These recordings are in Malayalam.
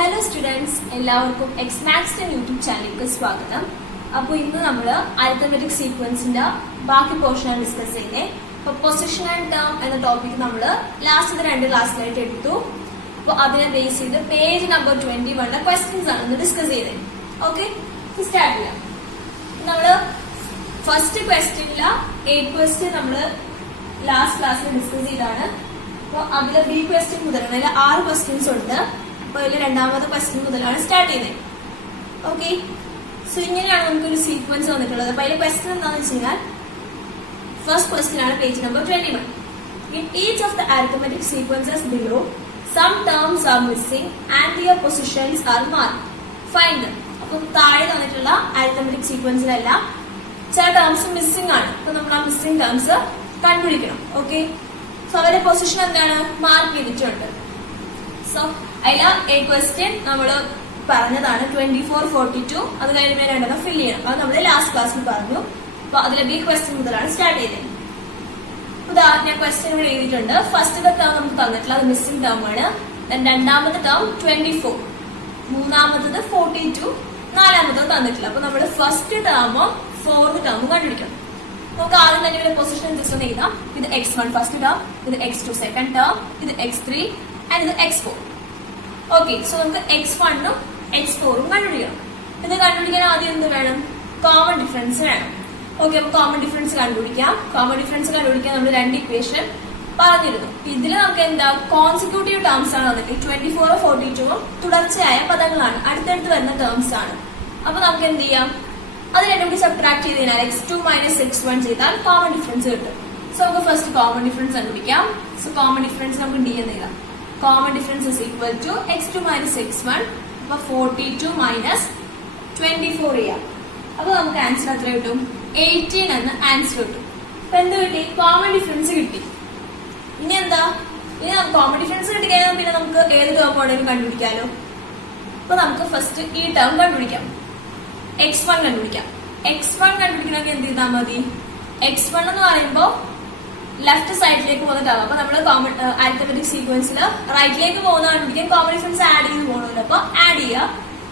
ഹലോ സ്റ്റുഡൻസ്, എല്ലാവർക്കും എക്സ്മാക്സിന്റെ യൂട്യൂബ് ചാനലിലേക്ക് സ്വാഗതം. അപ്പോൾ ഇന്ന് നമ്മൾ അരിത്തമെറ്റിക് സീക്വൻസിന്റെ ബാക്കി പോർഷനാണ് ഡിസ്കസ് ചെയ്യുന്നത്. അപ്പോൾ പൊസിഷൻ ആൻഡ് ടേം എന്ന ടോപ്പിക് നമ്മൾ ലാസ്റ്റ് 2 ക്ലാസ്സിലായിട്ട് എടുത്തു. അപ്പോൾ അതിനെ ബേസ് ചെയ്ത് പേജ് നമ്പർ 21 ക്വസ്റ്റ്യൻസ് ആണ് ഇന്ന് ഡിസ്കസ് ചെയ്തത്. ഓക്കെ, സ്റ്റാർട്ട് ചെയ്യാം. നമ്മള് ഫസ്റ്റ് ക്വസ്റ്റ്യനില 8 ക്വസ്റ്റ്യൻ നമ്മൾ ലാസ്റ്റ് ക്ലാസ്സിൽ ഡിസ്കസ് ചെയ്താണ്. അപ്പോൾ അതിലെ ബി ക്വസ്റ്റ്യൻ മുതലാണ്, അതിൽ 6 ക്വസ്റ്റ്യൻസ് ഉണ്ട്. അപ്പോൾ അതിൽ രണ്ടാമത്തെ ക്വസ്റ്റ്യൻ മുതലാണ് സ്റ്റാർട്ട് ചെയ്യുന്നത്. ഓക്കെ, സോ ഇങ്ങനെയാണ് നമുക്കൊരു സീക്വൻസ് വന്നിട്ടുള്ളത്. അപ്പോൾ അതിലെ ക്വസ്റ്റ്യൻ എന്താണെന്ന് വെച്ച് കഴിഞ്ഞാൽ ഫസ്റ്റ് ക്വസ്റ്റ്യൻ ആണ് page number 21. In each of the arithmetic sequences below, some terms are missing and their positions are marked. Find them. അപ്പോൾ താഴെ തന്നിട്ടുള്ള അരിത്തമെറ്റിക് സീക്വൻസിലെല്ലാം ചില ടേംസ് മിസ്സിംഗ് ആണ്. അപ്പൊ നമ്മൾ ആ മിസ്സിംഗ് ടേംസ് കണ്ടുപിടിക്കണം. ഓക്കെ, സോ അവരുടെ പൊസിഷൻ എന്താണ്, മാർക്ക് ചെയ്തിട്ടുണ്ട്. സോ അതിൽ എ ക്വസ്റ്റ്യൻ നമ്മൾ പറഞ്ഞതാണ് 24, 42. അത് കഴിഞ്ഞ് രണ്ടെണ്ണം ഫില്ല് ചെയ്യണം. അത് നമ്മൾ ലാസ്റ്റ് ക്ലാസ്സിൽ പറഞ്ഞു. അപ്പൊ അതിലെ ബി ക്വസ്റ്റ്യൻ മുതലാണ് സ്റ്റാർട്ട് ചെയ്തത്. ഞാൻ ക്വസ്റ്റ്യൻ ഇവിടെ എഴുതിയിട്ടുണ്ട്. ഫസ്റ്റത്തെ ടേം നമുക്ക് തന്നിട്ടില്ല, അത് മിസ്സിംഗ് ടേം ആണ്. രണ്ടാമത്തെ ടേം 24, മൂന്നാമത്തത് 42, നാലാമത്തത് തന്നിട്ടില്ല. അപ്പൊ നമ്മൾ ഫസ്റ്റ് ടേമും ഫോർത്ത് ടേമും കണ്ടുപിടിക്കണം. നമുക്ക് ആദ്യം തന്നെ ഇവിടെ പൊസിഷൻ ജസ്റ്റ് ഒന്ന് എഴുതാം. ഇത് x1 ഫസ്റ്റ് ടേം, ഇത് x2 സെക്കൻഡ് ടേം, ഇത് x3 ആൻഡ് ഇത് x4. ഓക്കെ, സോ നമുക്ക് x1ഉം x4ഉം കണ്ടുപിടിക്കണം. ഇത് കണ്ടുപിടിക്കാൻ ആദ്യം എന്ത് വേണം, കോമൺ ഡിഫറൻസ് വേണം. ഓക്കെ, അപ്പൊ കോമൺ ഡിഫറൻസ് കണ്ടുപിടിക്കാം. കോമൺ ഡിഫറൻസ് കണ്ടുപിടിക്കാൻ നമ്മൾ 2 ഇക്വേഷൻ പറഞ്ഞിരുന്നു. ഇതിൽ നമുക്ക് എന്താ കോൺസിക്യൂട്ടീവ് ടേംസ് ആണ് വന്നിട്ട് 24, 42 തുടർച്ചയായ പദങ്ങളാണ്, അടുത്തടുത്ത് വരുന്ന ടേംസ് ആണ്. അപ്പൊ നമുക്ക് എന്ത് ചെയ്യാം, അത് രണ്ടും കൂടി സബ്ട്രാക്ട് ചെയ്ത് കഴിഞ്ഞാൽ x2 - x1 ചെയ്താൽ കോമൺ ഡിഫറൻസ് കിട്ടും. സോ നമുക്ക് ഫസ്റ്റ് കോമൺ ഡിഫറൻസ് കണ്ടുപിടിക്കാം. സോ കോമൺ ഡിഫറൻസ് നമുക്ക് d എന്ന് എഴുതാം. Common difference is equal to x2 - x1. അപ്പൊ 42 - 24 ചെയ്യാം. അപ്പൊ നമുക്ക് ആൻസർ എത്ര കിട്ടും, 18 എന്ന് ആൻസർ കിട്ടും. അപ്പൊ എന്ത് കിട്ടി, കോമൺ ഡിഫറൻസ് കിട്ടി. ഇനി എന്താ, ഇനി നമുക്ക് കോമൺ ഡിഫറൻസ് കിട്ടി കഴിഞ്ഞാൽ പിന്നെ നമുക്ക് ഏത് ടേം വേണമെങ്കിലും കണ്ടുപിടിക്കാമല്ലോ. അപ്പൊ നമുക്ക് ഫസ്റ്റ് ഈ ടേം കണ്ടുപിടിക്കാം, x1 കണ്ടുപിടിക്കാം. x1 കണ്ടുപിടിക്കണമെങ്കിൽ എന്ത് ചെയ്താൽ മതി, x1 എന്ന് പറയുമ്പോൾ ലെഫ്റ്റ് സൈഡിലേക്ക് പോകുന്ന ടേം. അപ്പൊ നമ്മൾ കോമൺ അരിത്തമെറ്റിക് സീക്വൻസിൽ റൈറ്റിലേക്ക് പോകുന്ന കണ്ടുപിടിക്കാൻ കോമൺ ഡിഫറൻസ് ആഡ് ചെയ്ത് പോകണമല്ലോ. അപ്പൊ ആഡ് ചെയ്യുക.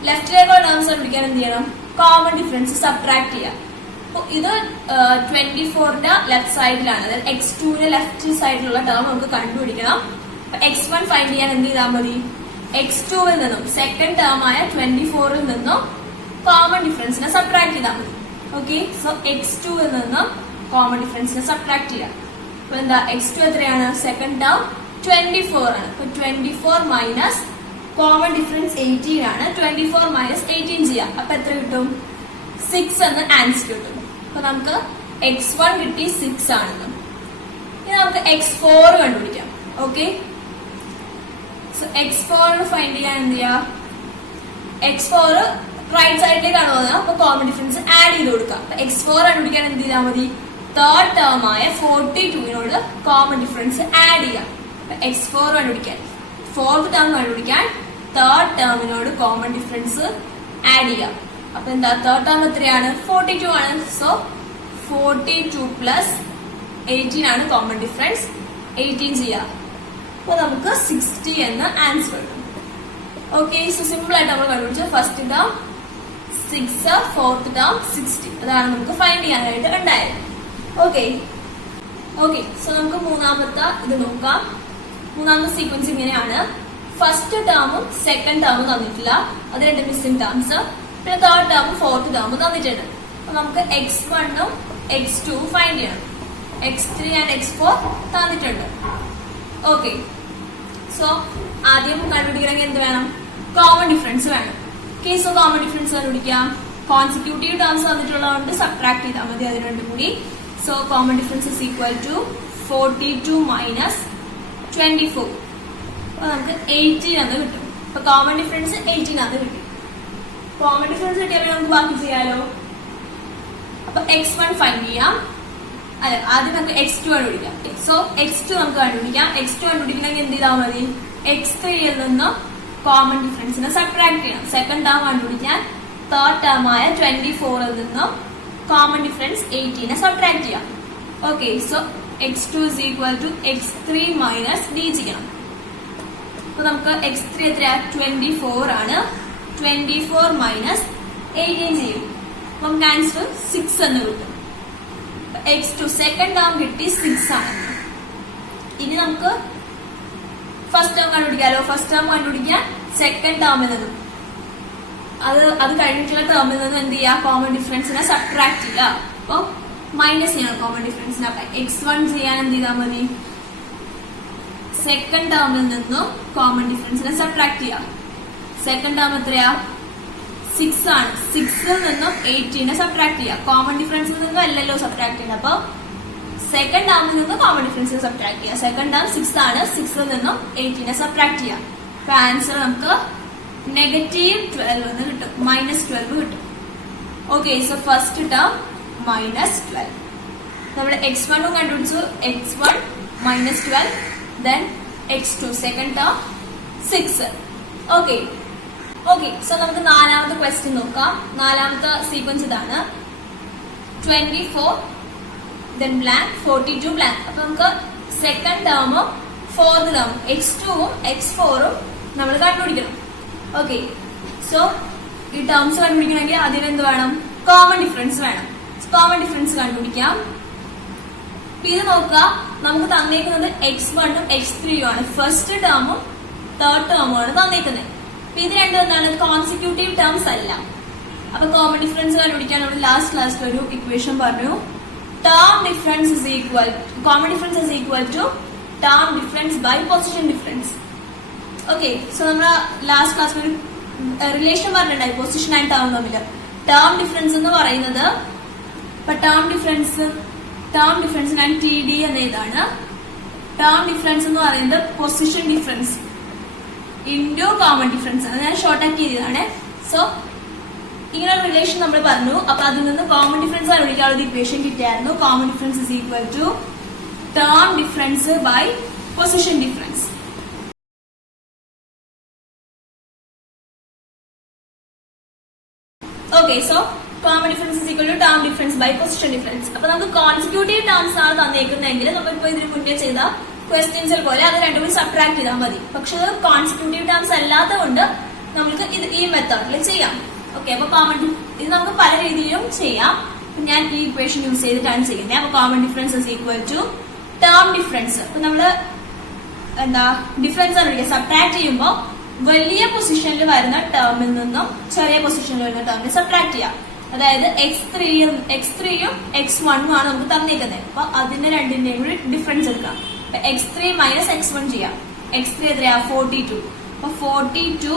ലെഫ്റ്റിലേക്കുള്ള ടേംസ് കണ്ടുപിടിക്കാൻ എന്ത് ചെയ്യണം, കോമൺ ഡിഫറൻസ് സബ്ട്രാക്ട് ചെയ്യുക. അപ്പൊ ഇത് 24ന്റെ ലെഫ്റ്റ് സൈഡിലാണ്, അതായത് x2ന്റെ ലെഫ്റ്റ് സൈഡിലുള്ള ടേം നമുക്ക് കണ്ടുപിടിക്കണം. അപ്പൊ x1 ഫൈൻഡ് ചെയ്യാൻ എന്ത് ചെയ്താൽ മതി, x2വിൽ നിന്നും സെക്കൻഡ് ടേം ആയ 24ൽ നിന്നും കോമൺ ഡിഫറൻസിനെ സബ്ട്രാക്ട് ചെയ്താൽ മതി. ഓക്കെ, സോ x2വിൽ നിന്നും കോമൺ ഡിഫറൻസിനെ സബ്ട്രാക്ട് ചെയ്യാം. അപ്പൊ എന്താ, x2 എത്രയാണ്, സെക്കൻഡ് ടേം 24 ആണ്. അപ്പൊ 24 മൈനസ് കോമൺ ഡിഫറൻസ് 18 ആണ്. 24 മൈനസ് 18 ചെയ്യാം. അപ്പൊ എത്ര കിട്ടും, 6 എന്ന് ആൻസർ കിട്ടും. അപ്പൊ നമുക്ക് x1 കിട്ടി 6 ആണെന്ന്. ഇനി നമുക്ക് x4 കണ്ടുപിടിക്കാം. ഓക്കെ, സോ x4 ഫൈൻഡ് ചെയ്യാൻ എന്ത് ചെയ്യാം, x4 റൈറ്റ് സൈഡിലേക്കാണ് പോകുന്നത്. അപ്പൊ കോമൺ ഡിഫറൻസ് ആഡ് ചെയ്ത് കൊടുക്കാം. അപ്പൊ x4 കണ്ടുപിടിക്കാൻ എന്ത് ചെയ്താൽ മതി, തേർഡ് ടേം ആയ 42നോട് കോമൺ ഡിഫറൻസ് ആഡ് ചെയ്യാം. അപ്പൊ x4 കണ്ടുപിടിക്കാൻ, ഫോർത്ത് ടേം കണ്ടുപിടിക്കാൻ തേർഡ് ടേമിനോട് കോമൺ ഡിഫറൻസ് ആഡ് ചെയ്യാം. അപ്പൊ എന്താ, തേർഡ് ടേം എത്രയാണ്, 42 ആണ്. സോ 42 പ്ലസ് 18 ആണ് കോമൺ ഡിഫറൻസ്, 18 ചെയ്യാം. അപ്പൊ നമുക്ക് 60 എന്ന് ആൻസർ കിട്ടും. ഓക്കെ, സോ സിമ്പിൾ ആയിട്ട് നമ്മൾ കണ്ടുപിടിച്ചത് ഫസ്റ്റ് ടേം 6, ഫോർത്ത് ടേം 60. അതാണ് നമുക്ക് ഫൈൻഡ് ചെയ്യാനായിട്ട് ഉണ്ടായത്. ഓക്കെ, സോ നമുക്ക് മൂന്നാമത്തെ ഇത് നോക്കാം. മൂന്നാമത്തെ സീക്വൻസ് ഇങ്ങനെയാണ്. ഫസ്റ്റ് ടേമും സെക്കൻഡ് ടേമും തന്നിട്ടില്ല, അത് 2 മിസ്സിംഗ് ടേംസ്. പിന്നെ തേർഡ് ടേമും ഫോർത്ത് ടേമും തന്നിട്ടുണ്ട്. അപ്പൊ നമുക്ക് x1ഉം x2 ഫൈൻഡ് ചെയ്യണം. x3 ആൻഡ് x4 തന്നിട്ടുണ്ട്. ഓക്കെ, സോ ആദ്യം കണ്ടുപിടിക്കണമെങ്കിൽ എന്ത് വേണം, കോമൺ ഡിഫറൻസ് വേണം. ഓക്കെ, സോ കോമൺ ഡിഫറൻസ് കണ്ടുപിടിക്കാം. കോൺസിക്യൂട്ടീവ് ടേംസ് തന്നിട്ടുള്ളതുകൊണ്ട് സബ്ട്രാക്ട് ചെയ്താൽ മതി അത് രണ്ടും കൂടി. So common difference is equal to 42 minus 24. അപ്പൊ നമുക്ക് 18 എന്ന് കിട്ടും. അപ്പൊ കോമൺ ഡിഫറൻസ് 18 എന്ന് കിട്ടും. കോമൺ ഡിഫറൻസ് കിട്ടിയാൽ നമുക്ക് ബാക്കി ചെയ്യാലോ. അപ്പൊ x1 ഫൈൻഡ് ചെയ്യാം. അല്ല, ആദ്യം നമുക്ക് x2 കണ്ടുപിടിക്കാം. സോ x2 നമുക്ക് കണ്ടുപിടിക്കാം. x2 കണ്ടുപിടിക്കണമെങ്കിൽ എന്ത് ചെയ്താൽ മതി, x3യിൽ നിന്നും കോമൺ ഡിഫറൻസിനെ സബ്ട്രാക്ട് ചെയ്യണം. സെക്കൻഡ് ടേം കണ്ടുപിടിക്കാൻ തേർഡ് ടേം ആയ 24ൽ നിന്നും കോമൺ ഡിഫറൻസ് 18നെ സബ്ട്രാക്ട് ചെയ്യാം. Okay, so x2 is equal to x3 minus d ചെയ്യണം. അപ്പൊ നമുക്ക് x3 എത്രയാ 24 ആണ്. 24 മൈനസ് 18 ചെയ്യും. അപ്പൊ നമുക്ക് ആൻസർ 6 എന്ന് കിട്ടും. x2 സെക്കൻഡ് ടേം കിട്ടി 6 ആണ്. ഇനി നമുക്ക് ഫസ്റ്റ് ടേം കണ്ടുപിടിക്കാലോ. ഫസ്റ്റ് ടേം കണ്ടുപിടിക്കാൻ സെക്കൻഡ് ടേമിൽ നിന്നും അത് കഴിഞ്ഞിട്ടുള്ള ടേമിൽ നിന്നും എന്ത് ചെയ്യുക, കോമൺ ഡിഫറൻസിനെ സബ്ട്രാക്ട് ചെയ്യുക. അപ്പൊ മൈനസ് ചെയ്യണം കോമൺ ഡിഫറൻസിനെ. അപ്പൊ x1 ചെയ്യാൻ എന്ത് ചെയ്താൽ മതി, സെക്കൻഡ് ടേമിൽ നിന്നും കോമൺ ഡിഫറൻസിനെ സബ്ട്രാക്ട് ചെയ്യുക. സെക്കൻഡ് ടേം എത്രയാ 6 ആണ്. 6ൽ നിന്നും 18 സബ്ട്രാക്ട് ചെയ്യുക. കോമൺ ഡിഫറൻസിൽ നിന്നും അല്ലല്ലോ സബ്ട്രാക്ട് ചെയ്യുന്നത്. അപ്പൊ സെക്കൻഡ് ടേമിൽ നിന്ന് കോമൺ ഡിഫറൻസ് സബ്ട്രാക്ട് ചെയ്യുക. സെക്കൻഡ് ടേം 6 ആണ്. 6ൽ നിന്നും 18 സബ്ട്രാക്ട് ചെയ്യുക. അപ്പൊ ആൻസർ നമുക്ക് -12 എന്ന് കിട്ടും, -12 കിട്ടും. Okay, so first term -12. നമ്മൾ x1 കണ്ടുപിടിച്ചു. x1 -12, then x2 second term 6. Okay, so നമുക്ക് നാലാമത്തെ ക്വസ്റ്റ്യൻ നോക്കാം. നാലാമത്തെ സീക്വൻസ് ഇതാണ്. 24 then blank 42 blank. അപ്പൊ നമുക്ക് സെക്കൻഡ് ടേമും ഫോർത്ത് ടേമും x2ഉം x4ഉം നമ്മൾ കണ്ടുപിടിക്കണം. ഓക്കെ, സോ ഈ ടേംസ് കണ്ടുപിടിക്കണമെങ്കിൽ അതിനെന്ത് വേണം, കോമൺ ഡിഫറൻസ് വേണം. കോമൺ ഡിഫറൻസ് കണ്ടുപിടിക്കാം. ഇത് നോക്കുക, നമുക്ക് തന്നേക്കുന്നത് x1ഉം x3ഉം ആണ്. ഫസ്റ്റ് ടേമും തേർഡ് ടേമും ആണ് തന്നേക്കുന്നത്. ഇത് രണ്ടും എന്താണ്, കോൺസിക്യൂട്ടീവ് ടേംസ് അല്ല. അപ്പൊ കോമൺ ഡിഫറൻസ് കണ്ടുപിടിക്കാൻ നമ്മൾ ലാസ്റ്റ് ക്ലാസ്സിൽ ഒരു ഇക്വേഷൻ പറഞ്ഞു. Term difference is equal, common difference is equal to term difference by position difference. Okay, so നമ്മൾ ലാസ്റ്റ് ക്ലാസ്സിൽ ഒരു റിലേഷൻ പറഞ്ഞിട്ടുണ്ടായി പൊസിഷൻ ആൻഡ് ടേം തമ്മിൽ. ടേം ഡിഫറൻസ് എന്ന് പറയുന്നത്, ഇപ്പൊ ടേം ഡിഫറൻസ് ഞാൻ TD എന്ന ഇതാണ്. ടേം ഡിഫറൻസ് എന്ന് പറയുന്നത് position difference into common difference ആണ്. ഞാൻ ഷോർട്ട് ആക്കി ചെയ്തതാണ്. സോ ഇങ്ങനെ ഒരു റിലേഷൻ നമ്മൾ പറഞ്ഞു. അപ്പൊ അതിൽ നിന്ന് കോമൺ ഡിഫറൻസ് കണ്ടുപിടിക്കാനുള്ള ഒരു ഇക്വേഷൻ കിട്ടിയായിരുന്നു. Common difference is equal to term difference by position difference. Okay, so common difference is equal to term difference by position difference. അപ്പൊ നമുക്ക് കോൺസിക്യൂട്ടീവ് ടേംസ് ആണ് തന്നേക്കുന്നതെങ്കിൽ നമ്മളിപ്പോ ഇതിന് മുന്നേ ചെയ്ത ക്വസ്റ്റ്യൻസിൽ പോലെ അത് രണ്ടും കൂടി സബ്ട്രാക്ട് ചെയ്താൽ മതി. പക്ഷെ അത് കോൺസിക്യൂട്ടീവ് ടേംസ് അല്ലാത്ത കൊണ്ട് നമുക്ക് ഇത് ഈ മെത്തേഡിൽ ചെയ്യാം. ഓക്കെ, അപ്പൊ ഇത് നമുക്ക് പല രീതിയിലും ചെയ്യാം. ഞാൻ ഈ ഇക്വേഷൻ യൂസ് ചെയ്തിട്ടാണ് ചെയ്യുന്നത്. അപ്പൊ common difference is equal to term difference. അപ്പൊ നമ്മള് ഡിഫറൻസ് കണ്ടുപിടിക്കുക. സബ്ട്രാക്ട് ചെയ്യുമ്പോൾ വലിയ പൊസിഷനിൽ വരുന്ന ടേമിൽ നിന്നും ചെറിയ പൊസിഷനിൽ വരുന്ന ടേമിൽ സബ്ട്രാക്ട് ചെയ്യാം. അതായത് x3യും x1ഉം ആണ് നമുക്ക് തന്നേക്കുന്നത്. അപ്പൊ അതിന്റെ രണ്ടിന്റെയും കൂടി ഡിഫറൻസ് എടുക്കാം. x3 മൈനസ് x1 ചെയ്യാം. x3 എത്രയാ 42. അപ്പൊ 42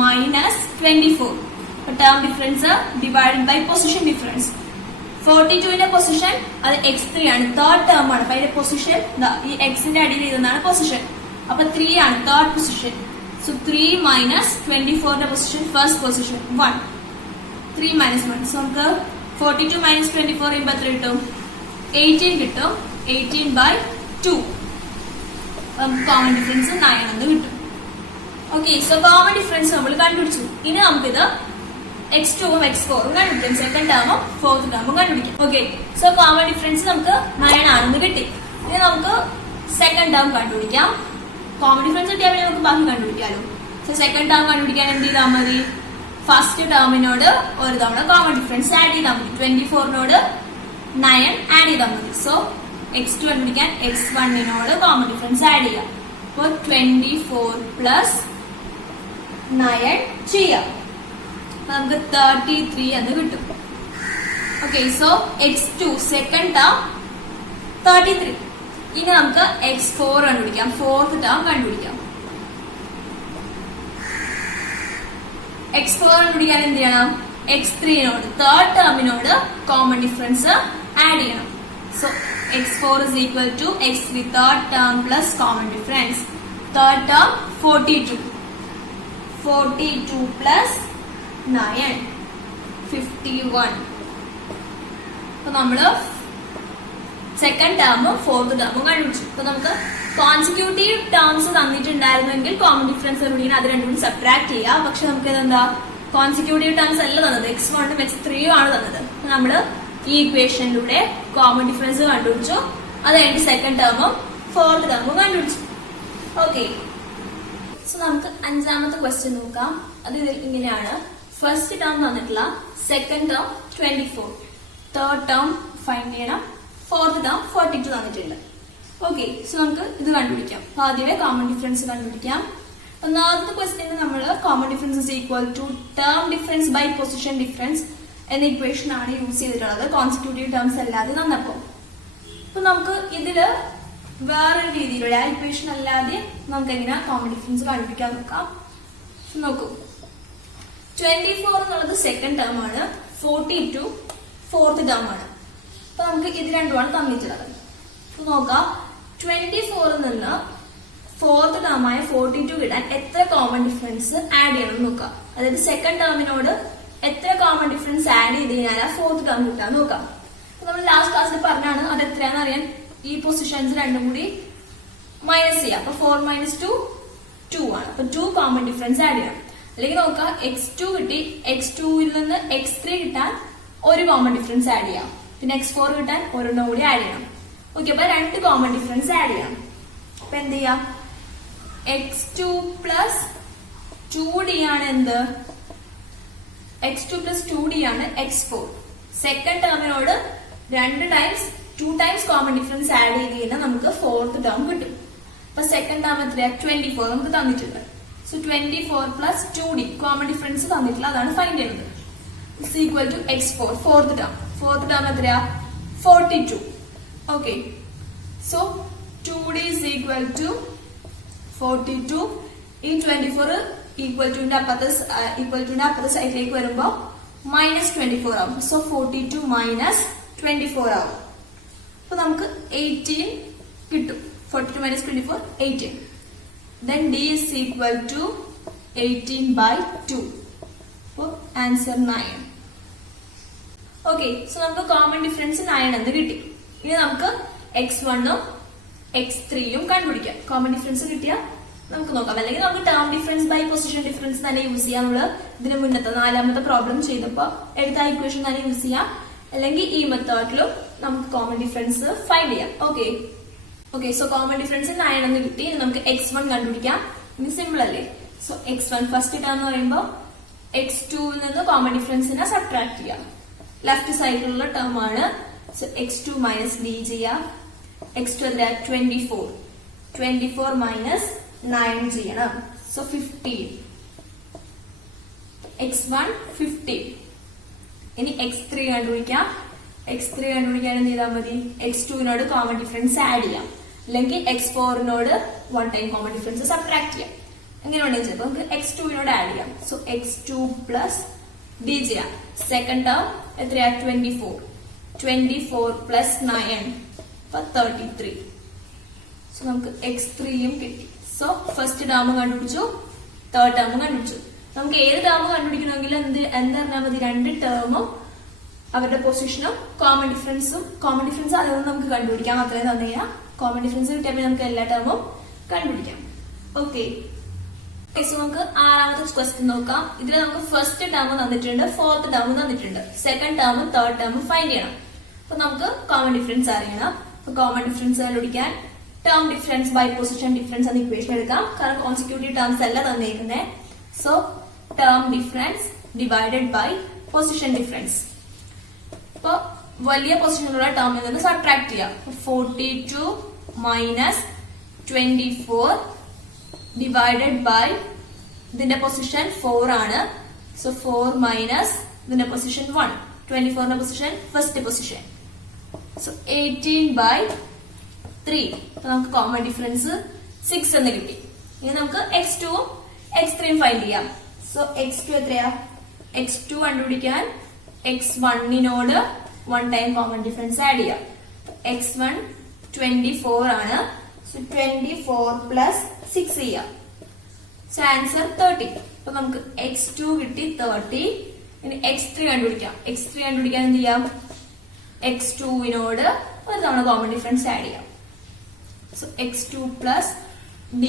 minus 24. Term difference divided by position difference. 42ന്റെ പൊസിഷൻ അത് x3 ആണ്, തേർഡ് ടേം ആണ്. അപ്പൊ അതിന്റെ പൊസിഷൻ ഈ എക്സിന്റെ അടിയിൽ ഇതെന്നാണ് പൊസിഷൻ. അപ്പൊ 3 ആണ് തേർഡ് പൊസിഷൻ. സോ 3 മൈനസ് 24ന്റെ position first position 1. 3 minus 1. So നമുക്ക് 42 മൈനസ് 24 ചെയ്യുമ്പോൾ എത്ര കിട്ടും, 18 കിട്ടും. 18 ബൈ 2. കോമൺ ഡിഫറൻസ് 9 എന്ന് കിട്ടും. ഓക്കെ, സോ കോമൺ ഡിഫറൻസ് നമ്മൾ കണ്ടുപിടിച്ചു. ഇനി നമുക്കിത് x2ഉം x4ഉം കണ്ടുപിടിക്കാം. സെക്കൻഡ് ടേമും ഫോർത്ത് ടേമും കണ്ടുപിടിക്കാം. ഓക്കെ, സോ കോമൺ ഡിഫറൻസ് നമുക്ക് 9 ആണെന്ന് കിട്ടി. ഇനി നമുക്ക് സെക്കൻഡ് ടേം കണ്ടുപിടിക്കാം. കോമൺ ഡിഫറൻസ് കിട്ടിയാൽ നമുക്ക് ബാക്കി കണ്ടുപിടിക്കാമല്ലോ. സോ സെക്കൻഡ് ടേം കണ്ടുപിടിക്കാൻ എന്ത് ചെയ്താൽ മതി, ഫസ്റ്റ് ടേമിനോട് ഒരു തവണ കോമൺ ഡിഫറൻസ് ആഡ് ചെയ്താൽ മതി. 24നോട് 9 ആഡ് ചെയ്താൽ മതി. സോ x2 കണ്ടുപിടിക്കാൻ x1നോട് കോമൺ ഡിഫറൻസ് ആഡ് ചെയ്യാം. അപ്പോൾ 24 പ്ലസ് 9 ചെയ്യാം. നമുക്ക് 33 എന്ന് കിട്ടും. Okay, so x2 second term 33. ഇനി നമുക്ക് x4 കണ്ടുപിടിക്കാം. ഫോർത്ത് ടേം കണ്ടുപിടിക്കാം. x4 കണ്ടുപിടിക്കാൻ എന്ത് ചെയ്യണം, x3നോട് തേർഡ് ടേമിനോട് കോമൺ ഡിഫറൻസ് ആഡ് ചെയ്യണം. So x4 is equal to x3 third term plus common difference. Third term 42. 42 plus 9 51. അപ്പൊ നമ്മള് സെക്കൻഡ് ടേമും ഫോർത്ത് ടേമും കണ്ടുപിടിച്ചു. അപ്പൊ നമുക്ക് കോൺസിക്യൂട്ടീവ് ടേംസ് തന്നിട്ടുണ്ടായിരുന്നെങ്കിൽ കോമൺ ഡിഫറൻസ് കണ്ടുപിടിക്കാൻ അത് രണ്ടും കൂടി സബ്ട്രാക്ട് ചെയ്യാം. പക്ഷെ നമുക്ക് ഇതെന്താ, കോൺസിക്യൂട്ടീവ് ടേംസ് അല്ല തന്നത്, x1ഉം x3ഉം ആണ് തന്നത്. നമ്മള് ഈ ഇക്വേഷനിലൂടെ കോമൺ ഡിഫറൻസ് കണ്ടുപിടിച്ചു. അത് കഴിഞ്ഞ് സെക്കൻഡ് ടേമും ഫോർത്ത് ടേമും കണ്ടുപിടിച്ചു. ഓക്കെ, സോ നമുക്ക് അഞ്ചാമത്തെ ക്വസ്റ്റ്യൻ നോക്കാം. അത് ഇങ്ങനെയാണ്. ഫസ്റ്റ് ടേം തന്നിട്ടുള്ള, second term 24, third term find ചെയ്യണം, ഫോർത്ത് ടേം 42 തന്നിട്ടുണ്ട്. ഓക്കെ, സോ നമുക്ക് ഇത് കണ്ടുപിടിക്കാം. ആദ്യമേ കോമൺ ഡിഫറൻസ് കണ്ടുപിടിക്കാം. ഒന്നാമത്തെ ക്വസ്റ്റ്യന് നമ്മൾ common difference is equal to term difference by position difference എന്ന ഇക്വേഷൻ ആണ് യൂസ് ചെയ്തിട്ടുള്ളത്, കോൺസിക്യൂട്ടീവ് ടേംസ് അല്ലാതെ തന്നപ്പോ. അപ്പൊ നമുക്ക് ഇതില് വേറൊരു രീതിയിലുള്ള ഇക്വേഷൻ അല്ലാതെ നമുക്ക് എങ്ങനെ കോമൺ ഡിഫറൻസ് കണ്ടുപിടിക്കാൻ നോക്കാം. നോക്കൂ, 24 എന്നുള്ളത് സെക്കൻഡ് ടേം ആണ്, 42 ഫോർത്ത് ടേം ആണ്. അപ്പൊ നമുക്ക് ഇത് രണ്ടുമാണ് തന്നിട്ടുള്ളത്. അപ്പൊ നോക്കാം, 24 നിന്ന് ഫോർത്ത് ടേം ആയ 42 കിട്ടാൻ എത്ര കോമൺ ഡിഫറൻസ് ആഡ് ചെയ്യണം നോക്കാം. അതായത് സെക്കൻഡ് ടേമിനോട് എത്ര കോമൺ ഡിഫറൻസ് ആഡ് ചെയ്ത് കഴിഞ്ഞാൽ ഫോർത്ത് ടേം കിട്ടാൻ നോക്കാം. നമ്മൾ ലാസ്റ്റ് ക്ലാസ്സിൽ പറഞ്ഞാണ് അത് എത്രയാണെന്ന് അറിയാൻ ഈ പൊസിഷൻസ് രണ്ടും കൂടി മൈനസ് ചെയ്യാം. അപ്പൊ 4 - 2 2 ആണ്. അപ്പൊ 2 കോമൺ ഡിഫറൻസ് ആഡ് ചെയ്യണം. അല്ലെങ്കിൽ നോക്കാം, x2 കിട്ടി, x2ൽ നിന്ന് x3 കിട്ടാൻ ഒരു കോമൺ ഡിഫറൻസ് ആഡ് ചെയ്യാം, പിന്നെ x4 കിട്ടാൻ ഒരെണ്ണം കൂടി ആഡ് ചെയ്യണം. ഓക്കെ, അപ്പൊ 2 കോമൺ ഡിഫറൻസ് ആഡ് ചെയ്യാം. അപ്പൊ എന്ത് ചെയ്യാം, x2 പ്ലസ് 2d ആണ് എന്ത്, x2 പ്ലസ് 2d ആണ് x4. സെക്കൻഡ് ടേമിനോട് 2 ടൈംസ് കോമൺ ഡിഫറൻസ് ആഡ് ചെയ്ത് കഴിഞ്ഞാൽ നമുക്ക് ഫോർത്ത് ടേം കിട്ടും. അപ്പൊ സെക്കൻഡ് ടേം എത്രയാ, 24 നമുക്ക് തന്നിട്ടുണ്ട്. So 24 plus 2d common difference തന്നിട്ടില്ല, അതാണ് ഫൈൻഡ് ചെയ്യുന്നത്. Is equal to x4 fourth term എത്രയാ, 42. Okay, so 2d is equal to 42. ഈ 24 ഈക്വൽ ടുവിന്റെ അപ്പുറത്തെ സൈഡിലേക്ക് വരുമ്പോ -24 ആവും. സോ 42 - 24 ആവും. അപ്പൊ നമുക്ക് 18 കിട്ടും. 42 - 24 18. Then d is equal to 18/2. അപ്പൊ ആൻസർ 9. ഓക്കെ, സോ നമുക്ക് കോമൺ ഡിഫറൻസ് 9 എന്ന് കിട്ടി. ഇനി നമുക്ക് x1 ഉം x3 കണ്ടുപിടിക്കാം. കോമൺ ഡിഫറൻസ് കിട്ടിയാൽ നമുക്ക് നോക്കാം. അല്ലെങ്കിൽ നമുക്ക് term difference by position difference തന്നെ യൂസ് ചെയ്യാം. നമ്മള് ഇതിന് മുന്നത്തെ 4ാമത്തെ പ്രോബ്ലം ചെയ്തപ്പോ എടുത്ത ഇക്വേഷൻ തന്നെ യൂസ് ചെയ്യാം. അല്ലെങ്കിൽ ഈ മെത്തേഡിലും നമുക്ക് കോമൺ ഡിഫറൻസ് ഫൈൻഡ് ചെയ്യാം. ഓക്കെ, സോ കോമൺ ഡിഫറൻസ് 9 എന്ന് കിട്ടി. നമുക്ക് x1 കണ്ടുപിടിക്കാം. ഇനി സിമ്പിൾ അല്ലേ. സോ x1 ഫസ്റ്റ് ടേം എന്ന് പറയുമ്പോൾ x2ൽ നിന്ന് കോമൺ ഡിഫറൻസിനെ സബ്ട്രാക്ട് ചെയ്യാം. ലെഫ്റ്റ് സൈഡിലുള്ള ടേം ആണ്. സോ x2 - d ചെയ്യാം. x2 എന്താ, 24 - 9 ചെയ്യണം. സോ 15. x1 15. ഇനി x3 കണ്ടുപിടിക്കാം. x3 കണ്ടുപിടിക്കാൻ എന്ത് ചെയ്താൽ മതി, x2നോട് കോമൺ ഡിഫറൻസ് ആഡ് ചെയ്യാം, അല്ലെങ്കിൽ x4നോട് 1 ടൈം കോമൺ ഡിഫറൻസ് സബ്ട്രാക്ട് ചെയ്യാം. എങ്ങനെ വേണമെങ്കിൽ ചെയ്യും. നമുക്ക് x2നോട് ആഡ് ചെയ്യാം. സോ x2 പ്ലസ് d ചെയ്യാം. സെക്കൻഡ് ടേം എത്രയാ, 24 പ്ലസ് 9 33. സോ നമുക്ക് x3 കിട്ടി. സോ ഫസ്റ്റ് ടേം കണ്ടുപിടിച്ചു, തേർഡ് ടേം കണ്ടുപിടിച്ചു. നമുക്ക് ഏത് ടേം കണ്ടുപിടിക്കണമെങ്കിൽ എന്തറിഞ്ഞാൽ മതി, 2 ടേമും അവരുടെ പൊസിഷനും കോമൺ ഡിഫറൻസ് അതൊന്നും നമുക്ക് കണ്ടുപിടിക്കാം. അത്രയും തന്നു കഴിഞ്ഞാൽ കോമൺ ഡിഫറൻസ് കിട്ടിയപ്പോൾ നമുക്ക് എല്ലാ ടേമും കണ്ടുപിടിക്കാം. ഓക്കെ, സോ നമുക്ക് 6ാമത്തെ ക്വസ്റ്റ്യൻ നോക്കാം. ഇതിൽ നമുക്ക് ഫസ്റ്റ് ടേം തന്നിട്ടുണ്ട്, ഫോർത്ത് ടേം തന്നിട്ടുണ്ട്, സെക്കൻഡ് ടേമും തേർഡ് ടേമും ഫൈൻഡ് ചെയ്യണം. അപ്പൊ നമുക്ക് കോമൺ ഡിഫറൻസ് അറിയണം. അപ്പൊ കോമൺ ഡിഫറൻസ് കണ്ടുപിടിക്കാൻ term difference by position difference എന്ന ഇക്വേഷൻ എടുക്കാം. കാരണം കോൺസിക്യൂട്ടീവ് ടേംസ് അല്ല തന്നേക്കുന്നത്. So term difference divided by position difference. അപ്പൊ വലിയ പൊസിഷനിലുള്ള ടേമിൽ നിന്ന് സബ്ട്രാക്ട് ചെയ്യാം. 42 - 24 ഡിവൈഡഡ് ബൈ ഇതിന്റെ പൊസിഷൻ 4 ആണ്. സോ 4 - ഇതിന്റെ പൊസിഷൻ 1, 24ന്റെ പൊസിഷൻ ഫസ്റ്റ് പൊസിഷൻ. സോ 18/3. അപ്പൊ നമുക്ക് കോമൺ ഡിഫറൻസ് 6 എന്ന് കിട്ടി. ഇനി നമുക്ക് x2 x3 ഫൈൻഡ് ചെയ്യാം. സോ x2 എത്രയാ, x2 കണ്ടുപിടിക്കാൻ x1നോട് 1 ടൈം കോമൺ ഡിഫറൻസ് ആഡ് ചെയ്യാം. x1 24 ആണ്. സോ 24 പ്ലസ് 6 ചെയ്യാം. So answer 30. അപ്പൊ നമുക്ക് x2 കിട്ടി 30. ഇനി x3 കണ്ടുപിടിക്കാം. x3 കണ്ടുപിടിക്കാൻ എന്ത് ചെയ്യാം, x2നോട് ഒരു തവണ കോമൺ ഡിഫറൻസ് ആഡ് ചെയ്യാം. So x2 plus d.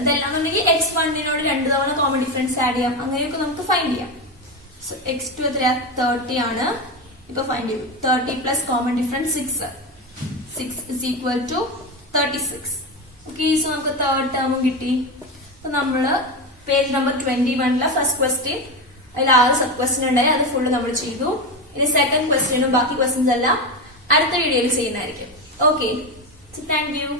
ഇതെല്ലാം ഉണ്ടെങ്കിൽ x1നോട് 2 തവണ കോമൺ ഡിഫറൻസ് ആഡ് ചെയ്യാം. അങ്ങനെയൊക്കെ നമുക്ക് ഫൈൻഡ് ചെയ്യാം. സോ x2 എത്രയാ, 30 ആണ്. ഇപ്പൊ ഫൈൻഡ് ചെയ്തു. 30 plus common difference 6 is equal to 36. Okay, so നമുക്ക് തേർഡ് ടേമും കിട്ടി. അപ്പൊ നമ്മള് പേജ് നമ്പർ 21 ഫസ്റ്റ് ക്വസ്റ്റ്യൻ, അതിൽ 6 സബ് ക്വസ്റ്റ്യൻ ഉണ്ടായി, അത് ഫുള്ള് നമ്മൾ ചെയ്തു. ഇനി സെക്കൻഡ് ക്വസ്റ്റ്യനും ബാക്കി ക്വസ്റ്റ്യൻസ് എല്ലാം അടുത്ത വീഡിയോയിൽ ചെയ്യുന്നതായിരിക്കും. Okay, thank you.